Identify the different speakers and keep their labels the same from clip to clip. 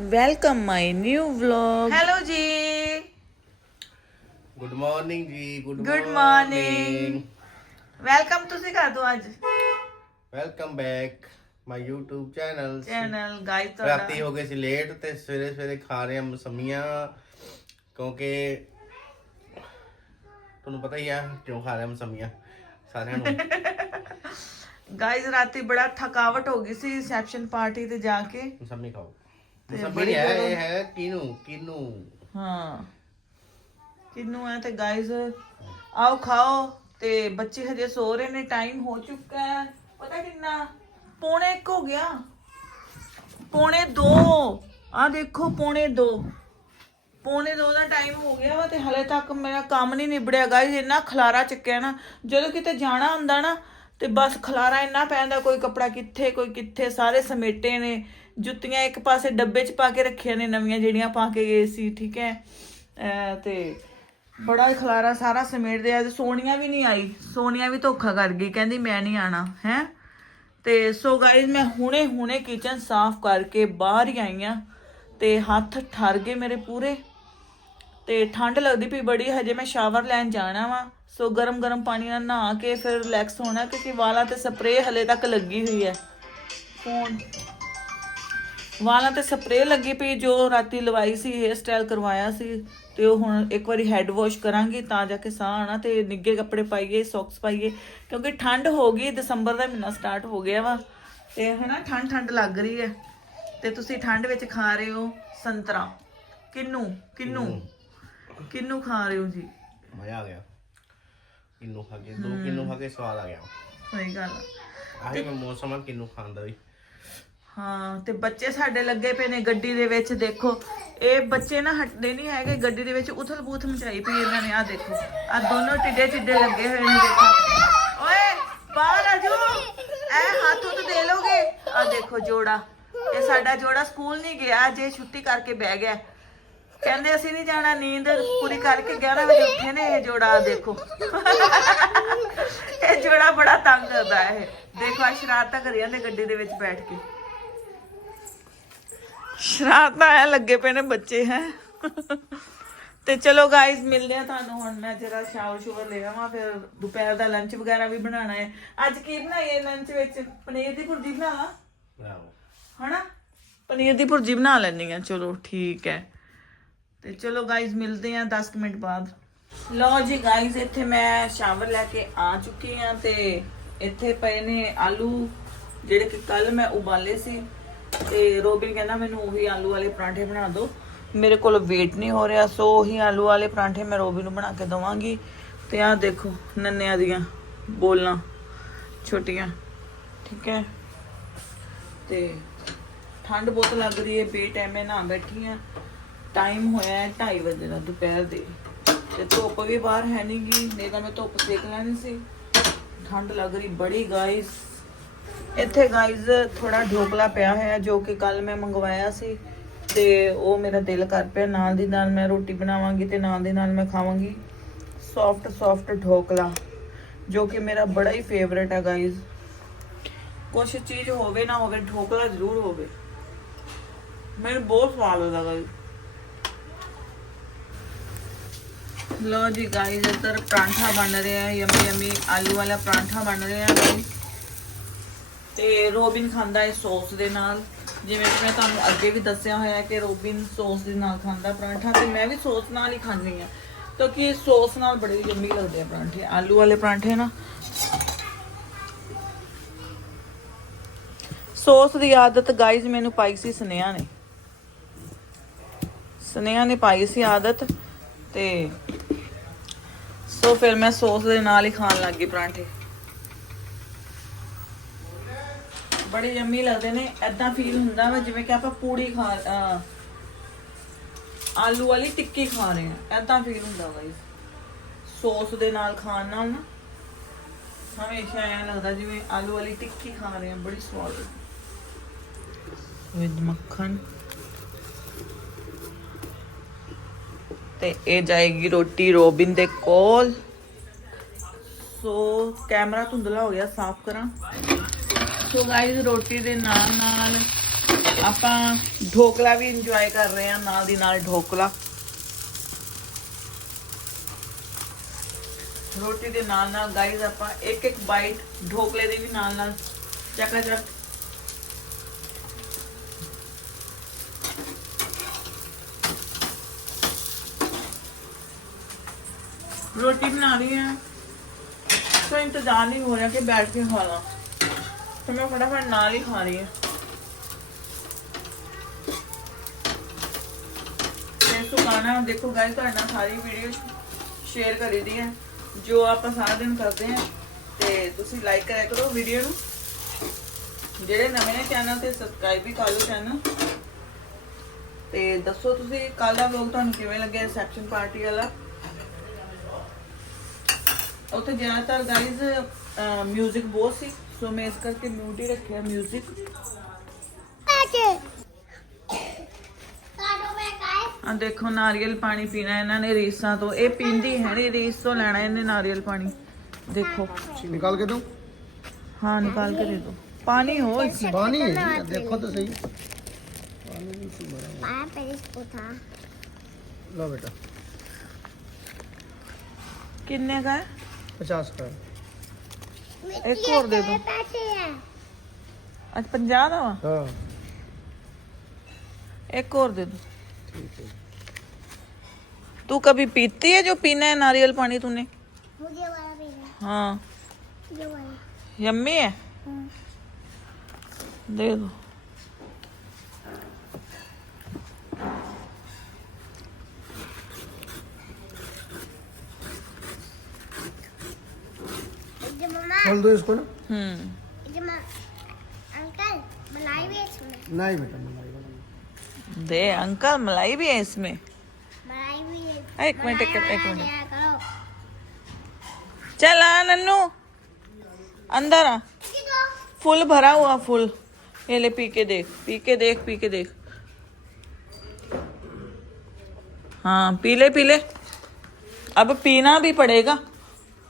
Speaker 1: Welcome my new vlog hello ਜੀ
Speaker 2: good morning ਜੀ good
Speaker 1: morning welcome ਤੁਸੀਂ ਕਰ ਦੋ ਅੱਜ?
Speaker 2: Welcome back my YouTube channel
Speaker 1: channel guys ਤੁਹਾਡਾ।
Speaker 2: ਰਾਤੀ ਹੋ ਗਏ ਸੀ ਲੇਟ ਤੇ ਸਵੇਰੇ ਸਵੇਰੇ ਖਾ ਰਹੇ ਹਾਂ ਮਸਮੀਆਂ ਕਿਉਂਕਿ ਤੁਹਾਨੂੰ ਪਤਾ ਹੀ ਆ ਕਿਉਂ ਖਾ ਰਹੇ ਹਾਂ ਮਸਮੀਆਂ ਸਾਰਿਆਂ ਨੂੰ।
Speaker 1: ਗਾਈਸ ਰਾਤੀ ਬੜਾ ਥਕਾਵਟ ਹੋ ਗਈ ਸੀ ਰਿਸੈਪਸ਼ਨ ਪਾਰਟੀ ਤੇ ਜਾ ਕੇ।
Speaker 2: ਮਸਮੀ ਖਾਓ।
Speaker 1: ਤੇ
Speaker 2: ਮਸਮੀ
Speaker 1: ਬੜੀ
Speaker 2: ਹੈ
Speaker 1: ਗਰਮ-
Speaker 2: ਇਹ ਹੈ ਕਿਨੂੰ ਕਿਨੂੰ?
Speaker 1: ਹਾਂ। ਕਿੰਨੂ ਹੈ ਤੇ ਗਾਈਸ ਆਓ ਖਾਓ ਤੇ ਬੱਚੇ ਹਜੇ ਸੋ ਰਹੇ ਨੇ ਟਾਈਮ ਹੋ ਚੁੱਕਾ ਹੈ। ਪਤਾ ਕਿੰਨਾ? ਪੌਣੇ 1 ਹੋ ਗਿਆ। ਪੌਣੇ 2 ਆ ਦੇਖੋ ਪੌਣੇ 2 ਪੌਣੇ 2 ਦਾ ਟਾਈਮ ਹੋ ਗਿਆ ਵਾ ਤੇ ਹਲੇ ਤੱਕ ਮੇਰਾ ਕੰਮ ਨਹੀਂ ਨਿਬੜਿਆ। ਗਾਈਸ ਇੰਨਾ ਖਲਾਰਾ ਚੱਕਿਆ ਨਾ ਜਦੋਂ ਕਿਤੇ ਜਾਣਾ ਹੁੰਦਾ ਨਾ ਤੇ ਬਸ ਖਲਾਰਾ ਇੰਨਾ ਪੈਂਦਾ, ਕੋਈ ਕੱਪੜਾ ਕਿੱਥੇ, ਕੋਈ ਕਿੱਥੇ, ਸਾਰੇ ਸਮੇਟੇ ਨੇ, ਜੁੱਤੀਆਂ ਇੱਕ ਪਾਸੇ ਡੱਬੇ 'ਚ ਪਾ ਕੇ ਰੱਖੀਆਂ ਨੇ, ਨਵੀਆਂ ਜਿਹੜੀਆਂ ਪਾ ਕੇ ਗਏ ਸੀ, ਠੀਕ ਹੈ? ਅਹ ਤੇ ਬੜਾ ਖਲਾਰਾ ਸਾਰਾ ਸਮੇਟਦੇ ਆ ਸੋਨੀਆ ਵੀ ਨਹੀਂ ਆਈ, ਸੋਨੀਆ ਵੀ ਧੋਖਾ ਕਰ ਗਈ, ਕਹਿੰਦੀ ਮੈਂ ਨਹੀਂ ਆਣਾ, ਹੈ? ਤੇ ਸੋ ਗਾਇਜ਼ ਮੈਂ ਹੁਣੇ ਹੁਣੇ ਕਿਚਨ ਸਾਫ਼ ਕਰਕੇ ਬਾਹਰ ਹੀ ਆਈ ਆਂ ਤੇ ਹੱਥ ਠਰ ਗਏ ਮੇਰੇ ਪੂਰੇ, ਤੇ ਠੰਡ ਲੱਗਦੀ ਪਈ ਬੜੀ, ਹਜੇ ਮੈਂ ਸ਼ਾਵਰ ਲੈਣ ਜਾਣਾ ਵਾ ਸੋ ਗਰਮ ਗਰਮ ਪਾਣੀ ਨਾਲ ਨਹਾ ਕੇ ਫਿਰ ਰਿਲੈਕਸ ਹੋਣਾ ਕਿਉਂਕਿ ਵਾਲਾਂ ਤੇ ਸਪਰੇਅ ਹਲੇ ਤੱਕ ਲੱਗੀ ਹੋਈ ਹੈ। ਫੋਨ। ਵਾਲਾਂ ਤੇ ਸਪਰੇਅ ਲੱਗੀ ਪਈ ਜੋ ਰਾਤੀ ਲਵਾਈ ਸੀ ਹੇਅਰ ਸਟਾਈਲ ਕਰਵਾਇਆ ਸੀ ਤੇ ਉਹ ਹੁਣ ਇੱਕ ਵਾਰੀ ਹੈਡ ਵਾਸ਼ ਕਰਾਂਗੀ ਤਾਂ ਜਾ ਕੇ ਸਾਹ ਆਣਾ ਤੇ ਨਿੱਗੇ ਕੱਪੜੇ ਪਾਈਏ ਸੌਕਸ ਪਾਈਏ ਕਿਉਂਕਿ ਠੰਡ ਹੋ ਗਈ ਦਸੰਬਰ ਦਾ ਮਹੀਨਾ ਸਟਾਰਟ ਹੋ ਗਿਆ ਵਾ ਤੇ ਹਨਾ ਠੰਡ ਠੰਡ ਲੱਗ ਰਹੀ ਹੈ। ਤੇ ਤੁਸੀਂ ਠੰਡ ਵਿੱਚ ਖਾ ਰਹੇ ਹੋ ਸੰਤਰਾ। ਕਿੰਨੂ ਕਿੰਨੂ। ਕਿੰਨੂ ਖਾ ਰਹੇ ਹੋ ਜੀ?
Speaker 2: ਮਜ਼ਾ ਆ ਗਿਆ। ਕਿਨੂੰ ਖਾ ਕੇ ਦੋ ਕਿਨੂੰ ਖਾ ਕੇ ਸਵਾਦ ਆ ਗਿਆ।
Speaker 1: ਸਹੀ ਗੱਲ ਆ।
Speaker 2: ਆਹੀ ਮੈਂ ਮੌਸਮ ਆ ਕਿਨੂੰ ਖਾਣ ਦਾ ਵੀ।
Speaker 1: ਹਾਂ ਤੇ ਬੱਚੇ ਸਾਡੇ ਲੱਗੇ ਪਏ ਨੇ ਗੱਡੀ ਦੇ ਵਿੱਚ ਦੇਖੋ। ਇਹ ਬੱਚੇ ਨਾ ਹਟਦੇ ਨਹੀਂ ਹੈਗੇ ਗੱਡੀ ਦੇ ਵਿੱਚ ਉਥਲ ਬੂਥ ਮਚਾਈ ਪਈ ਇਹਨਾਂ ਨੇ ਆ ਦੇਖੋ। ਆ ਦੋਨੋਂ ਟਿੱਡੇ ਟਿੱਡੇ ਲੱਗੇ ਹੋਏ ਨੇ ਦੇਖੋ। ਓਏ ਬਾਹਰ ਆ ਜਾਓ। ਐ ਹੱਥ ਉੱਤ ਦੇ ਲੋਗੇ। ਆ ਦੇਖੋ ਜੋੜਾ। ਇਹ ਸਾਡਾ ਜੋੜਾ ਸਕੂਲ ਨਹੀਂ ਗਿਆ ਜੇ ਛੁੱਟੀ ਕਰਕੇ ਬਹਿ ਗਿਆ। ਕਹਿੰਦੇ ਅਸੀਂ ਨਹੀਂ ਜਾਣਾ ਨੀਂਦ ਪੂਰੀ ਕਰਕੇ 11 ਵਜੇ ਉੱਠੇ ਨੇ ਇਹ ਜੋੜਾ ਦੇਖੋ। ਇਹ ਜੋੜਾ ਬੜਾ ਤੰਗ ਕਰਦਾ ਇਹ। ਦੇਖੋ ਆ ਸ਼ਰਾਰਤਾਂ ਕਰੀ ਜਾਂਦੇ ਗੱਡੀ ਦੇ ਵਿੱਚ ਬੈਠ ਕੇ। ਸ਼ਰਾਰਤਾਂ ਐ ਲੱਗੇ ਪਏ ਨੇ ਬੱਚੇ ਹੈ। ਤੇ ਚਲੋ ਗਾਇਜ਼ ਮਿਲਦੇ ਆ ਤੁਹਾਨੂੰ ਹੁਣ ਮੈਂ ਜਰਾ ਸ਼ਾਵਰ ਸ਼ੂਵਰ ਲੈ ਆਵਾਂ ਫਿਰ ਦੁਪਹਿਰ ਦਾ ਲੰਚ ਵਗੈਰਾ ਵੀ ਬਣਾਉਣਾ ਹੈ। ਅੱਜ ਕੀ ਬਣਾਈਏ ਲੰਚ ਵਿੱਚ? ਪਨੀਰ ਦੀ ਭੁਰਜੀ ਬਣਾਵਾ
Speaker 2: ਬਰਾਵੋ
Speaker 1: ਹਨਾ? ਪਨੀਰ ਦੀ ਭੁਰਜੀ ਬਣਾ ਲੈਣੀ ਆ ਚਲੋ ਠੀਕ ਹੈ। ਤੇ ਚਲੋ ਗਾਇਜ਼ ਮਿਲਦੇ ਆ 10 ਮਿੰਟ ਬਾਅਦ। ਲਓ ਜੀ ਗਾਇਜ਼ ਇੱਥੇ ਮੈਂ ਸ਼ਾਵਰ ਲੈ ਕੇ ਆ ਚੁੱਕੀ ਆ ਤੇ ਇੱਥੇ ਪਏ ਨੇ ਆਲੂ, ਜਿਹੜੇ ਕਿ ਕੱਲ ਮੈਂ ਉਬਾਲੇ ਸੀ। ਤੇ ਰੋਬਿਨ ਕਹਿੰਦਾ ਮੈਨੂੰ ਉਹੀ ਆਲੂ ਵਾਲੇ ਪਰਾਂਠੇ ਬਣਾ ਦਿਓ ਮੇਰੇ ਕੋਲ ਵੇਟ ਨਹੀਂ ਹੋ ਰਿਹਾ, ਸੋ ਉਹੀ ਆਲੂ ਵਾਲੇ ਪਰਾਂਠੇ ਮੈਂ ਰੋਬਿਨ ਨੂੰ ਬਣਾ ਕੇ ਦਵਾਂਗੀ। ਤੇ ਆਹ ਦੇਖੋ, ਨੰਨਿਆਂ ਦੀਆਂ ਬੋਲਾਂ, ਛੋਟੀਆਂ, ਠੀਕ ਹੈ? ਤੇ ਠੰਡ ਬਹੁਤ ਲੱਗ ਰਹੀ ਹੈ ਬੇ ਨਾ ਬੈਠੀ ਆ ਟਾਈਮ ਹੋਇਆ ਹੈ 2:30 ਵਜੇ ਦਾ ਦੁਪਹਿਰ ਦੇ। ਤੇ ਧੁੱਪ ਵੀ ਬਾਹਰ ਹੈ ਨਹੀਂ ਗੀ, ਨਹੀਂ ਤਾਂ ਮੈਂ ਧੁੱਪ ਸੇਕ ਲੈਣੀ ਸੀ। ਠੰਡ ਲੱਗ ਰਹੀ ਬੜੀ ਗਾਇਸ ਇੱਥੇ ਗਾਇਸ ਥੋੜਾ ਢੋਕਲਾ ਪਿਆ ਹੋਇਆ ਜੋ ਕਿ ਕੱਲ ਮੈਂ ਮੰਗਵਾਇਆ ਸੀ। ਤੇ ਉਹ ਮੇਰਾ ਦਿਲ ਕਰ ਪਿਆ, ਨਾਲ ਦੀ ਨਾਲ ਮੈਂ ਰੋਟੀ ਬਣਾਵਾਂਗੀ ਤੇ ਨਾਲ ਦੀ ਨਾਲ ਮੈਂ ਖਾਵਾਂਗੀ। ਸੌਫਟ ਸੌਫਟ ਢੋਕਲਾ, ਜੋ ਕਿ ਮੇਰਾ ਬੜਾ ਹੀ ਫੇਵਰੇਟ ਹੈ ਗਾਇਸ ਕੁਛ ਚੀਜ਼ ਹੋਵੇ ਨਾ ਹੋਵੇ, ਢੋਕਲਾ ਜ਼ਰੂਰ ਹੋਵੇ। ਮੈਨੂੰ ਬਹੁਤ ਸਵਾਦ ਲੱਗਦਾ ਗਾਇਸ ਲੋ ਜੀ ਗਾਇਸ ਇੱਧਰ ਪਰਾਂਠਾ ਬਣ ਰਿਹਾ ਯਮੀ ਯਮੀ ਆਲੂ ਵਾਲਾ ਪਰਾਂਠਾ ਬਣ ਰਿਹਾ ਤੇ ਰੋਬਿਨ ਖਾਂਦਾ ਹੈ ਸੌਸ ਦੇ ਨਾਲ। ਜਿਵੇਂ ਕਿ ਮੈਂ ਤੁਹਾਨੂੰ ਅੱਗੇ ਵੀ ਦੱਸਿਆ ਹੋਇਆ ਹੈ ਕਿ ਰੋਬਿਨ ਸੌਸ ਦੇ ਨਾਲ ਖਾਂਦਾ ਪਰਾਂਠਾ, ਤੇ ਮੈਂ ਵੀ ਸੌਸ ਨਾਲ ਹੀ ਖਾਂਦੀ ਆ ਕਿਉਂਕਿ ਸੌਸ ਨਾਲ ਬੜੇ ਯਮੀ ਲੱਗਦੇ ਆ ਪਰਾਂਠੇ, ਆਲੂ ਵਾਲੇ ਪਰਾਂਠੇ ਨਾ। ਸੌਸ ਦੀ ਆਦਤ ਗਾਇਜ਼ ਮੈਨੂੰ ਪਾਈ ਸੀ ਸਨੇਹਾ ਨੇ। ਸਨੇਹਾ ਨੇ ਪਾਈ ਸੀ ਆਦਤ, ਤੇ ਸੋ ਫਿਰ ਮੈਂ ਸੌਸ ਦੇ ਨਾਲ ਹੀ ਖਾਣ ਲੱਗ ਗਈ ਪਰਾਂਠੇ। ਬੜੇ ਯੰਮੀ ਲੱਗਦੇ ਨੇ ਐਦਾਂ ਫੀਲ ਹੁੰਦਾ ਵਾ ਜਿਵੇਂ ਕਿ ਆਪਾਂ ਪੂੜੀ ਖਾ ਆਲੂ ਵਾਲੀ ਟਿੱਕੀ ਖਾ ਰਹੇ ਆ ਐਦਾਂ ਫੀਲ ਹੁੰਦਾ ਵਾ ਸੌਸ ਦੇ ਨਾਲ ਖਾਣ ਨਾਲ ਨਾ, ਹਮੇਸ਼ਾ ਐਂ ਲੱਗਦਾ ਜਿਵੇਂ ਆਲੂ ਵਾਲੀ ਟਿੱਕੀ ਖਾ ਰਹੇ ਆ ਬੜੀ ਸਵਾਦ ਵਿਦ ਮੱਖਣ। ਤੇ ਇਹ ਜਾਏਗੀ ਰੋਟੀ ਰੋਬਿਨ ਦੇ ਕੋਲ। ਸੋ ਕੈਮਰਾ ਧੁੰਦਲਾ ਹੋ ਗਿਆ, ਸਾਫ਼ ਕਰਾਂ। ਸੋ ਗਾਇਸ ਰੋਟੀ ਦੇ ਨਾਲ ਨਾਲ ਆਪਾਂ ਢੋਕਲਾ ਵੀ ਇੰਜੋਏ ਕਰ ਰਹੇ ਹਾਂ, ਨਾਲ ਦੀ ਨਾਲ ਢੋਕਲਾ। ਰੋਟੀ ਦੇ ਨਾਲ ਨਾਲ ਗਾਈਜ਼ ਆਪਾਂ ਇੱਕ ਇੱਕ ਬਾਈਟ ਢੋਕਲੇ ਦੇ ਵੀ ਨਾਲ ਨਾਲ ਚੱਕਾ ਚੱਕ ਰੋਟੀ ਬਣਾ ਰਹੀ ਹਾਂ ਤਾਂ ਇੰਤਜ਼ਾਰ ਨਹੀਂ ਹੋ ਰਿਹਾ ਕਿ ਬੈਠ ਕੇ ਖਾ ਲਾਂ ਤੇ ਮੈਂ ਫਟਾਫਟ ਨਾਲ ਹੀ ਖਾ ਰਹੀ ਹਾਂ ਸੁਕਾਣਾ ਦੇਖੋ ਗਾਇ ਤੁਹਾਡਾ ਸਾਰੀ ਵੀਡੀਓ ਸ਼ੇਅਰ ਕਰੀ ਦੀ ਹੈ ਜੋ ਆਪਾਂ ਸਾਰਾ ਦਿਨ ਕਰਦੇ ਹਾਂ ਤੇ ਤੁਸੀਂ ਲਾਈਕ ਕਰਿਆ ਕਰੋ ਵੀਡੀਓ ਨੂੰ। ਜਿਹੜੇ ਨਵੇਂ ਨੇ ਚੈਨਲ ਤੇ ਸਬਸਕ੍ਰਾਈਬ ਵੀ ਕਰ ਲਓ ਚੈਨਲ ਤੇ ਦੱਸੋ ਤੁਸੀਂ ਕੱਲ ਦਾ ਵਲੌਗ ਤੁਹਾਨੂੰ ਕਿਵੇਂ ਲੱਗਿਆ ਰਿਸੈਪਸ਼ਨ ਪਾਰਟੀ ਵਾਲਾ? ਉੱਥੇ ਜ਼ਿਆਦਾਤਰ ਗਾਈਜ਼ 뮤직 ਬਹੁਤ ਸੀ ਸੋ ਮੈਂ ਇਸ ਕਰਕੇ ਮਿਊਟ ਹੀ ਰੱਖਿਆ 뮤직 ਆ ਦੇਖੋ ਨਾਰੀਅਲ ਪਾਣੀ ਪੀਣਾ ਇਹਨਾਂ ਨੇ ਰੀਸਾਂ ਤੋਂ ਇਹ ਪੀਂਦੀ ਹੈ ਨਹੀਂ ਰੀਸ ਤੋਂ ਲੈਣਾ ਇਹਨੇ ਨਾਰੀਅਲ ਪਾਣੀ ਦੇਖੋ
Speaker 3: निकाल के दो
Speaker 1: हाँ निकाल के दे दो पानी हो इसमें
Speaker 3: पानी है जी, देखो तो सही लो बेटा
Speaker 1: कितने का है
Speaker 3: पचास का है।
Speaker 1: एक और दे दो। अच्छा पंजाह का वा
Speaker 3: हाँ।
Speaker 1: एक और दे दो।
Speaker 3: ठीक है।
Speaker 1: तू कभी पीती है जो पीना है नारियल पानी तूने?
Speaker 4: मुझे वाला भी है।
Speaker 1: हाँ।
Speaker 4: ये वाला।
Speaker 1: यम्मी है। दे दो
Speaker 4: ये मम्मा
Speaker 3: खोल दो इसको ना।
Speaker 1: हम्म।
Speaker 4: ये मा अंकल मलाई भी है इसमें।
Speaker 3: नहीं बेटा मलाई वाला
Speaker 1: दे अंकल मलाई भी है इसमें।
Speaker 4: मलाई भी है।
Speaker 1: एक मिनट एक एक मिनट। चल आ नन्नू। अंदर आ। फुल भरा हुआ फुल। ये ले पी के देख पी के देख पी के देख। हाँ पी ले पी ले अब पीना भी पड़ेगा।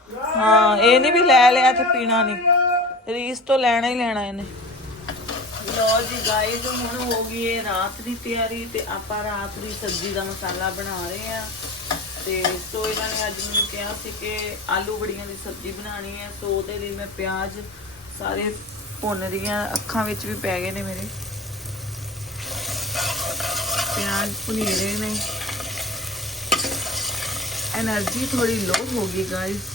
Speaker 1: ਹਾਂ, ਇਹ ਨਹੀਂ ਵੀ ਲੈ ਲਿਆ ਤੇ ਪੀਣਾ ਨਹੀਂ ਰੀਸ ਤੋਂ ਲੈਣਾ ਹੀ ਲੈਣਾ ਇਹਨੇ। ਲੋ ਜੀ ਗਾਇਸ ਹੁਣ ਹੋ ਗਈ ਹੈ ਰਾਤ ਦੀ ਤਿਆਰੀ ਤੇ ਆਪਾਂ ਰਾਤ ਦੀ ਸਬਜ਼ੀ ਦਾ ਮਸਾਲਾ ਬਣਾ ਰਹੇ ਆ ਤੇ ਸੋ ਇਹਨਾਂ ਨੇ ਅੱਜ ਮੈਨੂੰ ਕਿਹਾ ਸੀ ਕਿ ਆਲੂ ਬੜੀਆਂ ਦੀ ਸਬਜ਼ੀ ਬਣਾਣੀ ਹੈ। ਸੋ ਉਹਦੇ ਲਈ ਮੈਂ ਪਿਆਜ਼ ਸਾਰੇ ਭੁੰਨ ਦੀਆਂ ਅੱਖਾਂ ਵਿੱਚ ਵੀ ਪੈ ਗਏ ਨੇ ਮੇਰੇ। ਪਿਆਜ਼ ਭੁੰਨ ਰਹੇ ਨੇ। એનર્ਜੀ ਥੋੜੀ ਲੋ ਹੋ ਗਈ ਗਾਇਸ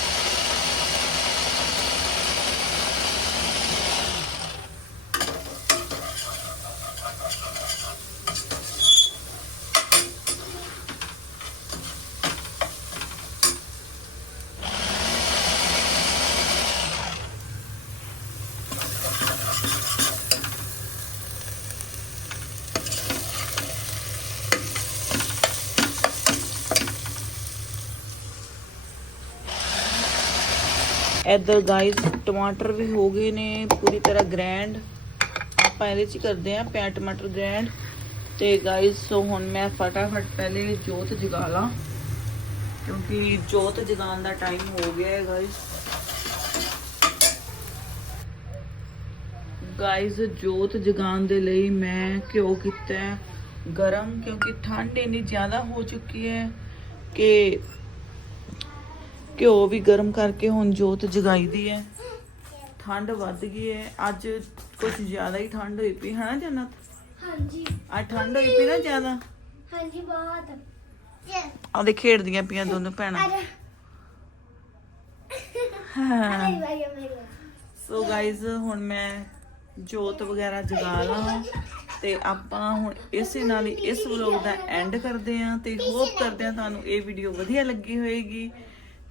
Speaker 1: ਇੱਧਰ ਗਾਇਸ ਟਮਾਟਰ ਵੀ ਹੋ ਗਏ ਨੇ, ਪੂਰੀ ਤਰ੍ਹਾਂ ਗ੍ਰੈਂਡ ਆਪਾਂ ਇਹਦੇ ਚ ਕਰਦੇ ਆ ਪਿਆ ਟਮਾਟਰ ਗ੍ਰੈਂਡ ਤੇ ਗਾਇਸ ਸੋ ਹੁਣ ਮੈਂ ਫਟਾਫਟ ਪਹਿਲੇ ਜੋਤ ਜਗਾ ਲਾਂ, ਕਿਉਂਕਿ ਜੋਤ ਜਗਾਉਣ ਦਾ ਟਾਈਮ ਹੋ ਗਿਆ ਹੈ ਗਾਇਸ ਗਾਇਸ ਜੋਤ ਜਗਾਉਣ ਦੇ ਲਈ ਮੈਂ ਘਿਓ ਕੀਤਾ ਗਰਮ, ਕਿਉਂਕਿ ਠੰਡ ਇੰਨੀ ਜ਼ਿਆਦਾ ਹੋ ਚੁੱਕੀ ਹੈ ਕਿ ਘਿਓ ਵੀ ਗਰਮ ਕਰਕੇ ਹੁਣ ਜੋਤ ਜਗਾਈ ਦੀ ਠੰਡ ਵੱਧ ਗਈ ਹੈ। ਅੱਜ ਕੁਝ ਜ਼ਿਆਦਾ ਹੀ ਠੰਡ ਹੋਈ ਪਈ ਹੈ ਨਾ ਜਨਤ?
Speaker 4: ਹਾਂਜੀ।
Speaker 1: ਆ ਠੰਡ ਹੋਈ ਪਈ ਨਾ ਜ਼ਿਆਦਾ?
Speaker 4: ਹਾਂਜੀ ਬਹੁਤ। ਆ
Speaker 1: ਦੇ ਖੇਡਦੀਆਂ ਪਈਆਂ ਦੋਨੋਂ ਭੈਣਾਂ। ਸੋ ਗਾਇਜ਼ ਹੁਣ ਮੈਂ ਜੋਤ ਵਗੈਰਾ ਜਗਾ ਲਾਂ ਤੇ ਆਪਾਂ ਹੁਣ ਇਸੇ ਨਾਲ ਹੀ ਇਸ ਵਲੌਗ ਦਾ ਐਂਡ ਕਰਦੇ ਆਂ ਤੇ ਹੋਪ ਕਰਦੇ ਆਂ ਤੁਹਾਨੂੰ ਇਹ ਵੀਡੀਓ ਵਧੀਆ ਲੱਗੀ ਹੋਏਗੀ।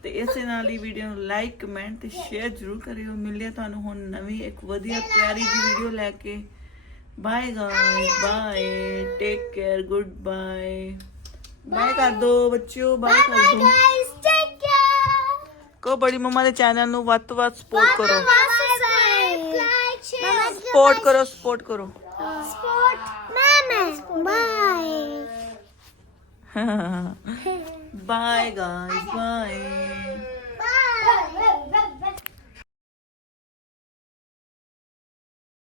Speaker 1: ਤੇ ਇਸੇ ਨਾਲ ਹੀ ਵੀਡੀਓ ਨੂੰ ਲਾਈਕ ਕਮੈਂਟ ਤੇ ਸ਼ੇਅਰ ਜ਼ਰੂਰ ਕਰਿਓ। ਮਿਲਿਆ ਤੁਹਾਨੂੰ ਹੁਣ ਨਵੀਂ ਇੱਕ ਵਧੀਆ ਪਿਆਰੀ ਜੀ ਵੀਡੀਓ ਲੈ ਕੇ। Bye guys bye take care good bye bye ਕਰ ਦੋ ਬੱਚਿਓ ਬਾਏ ਕਰ ਦੋ। ਕੋ ਬੜੀ ਮਮਾ ਦੇ ਚੈਨਲ ਨੂੰ ਵੱਧ ਤੋਂ ਵੱਧ ਸਪੋਰਟ ਕਰੋ। ਸਪੋਰਟ ਕਰੋ ਸਪੋਰਟ ਕਰੋ।
Speaker 4: ਸਪੋਰਟ ਮੈਂ ਮੈਂ
Speaker 1: ਬਾਏ ਗਾਇਸ ਬਾਏ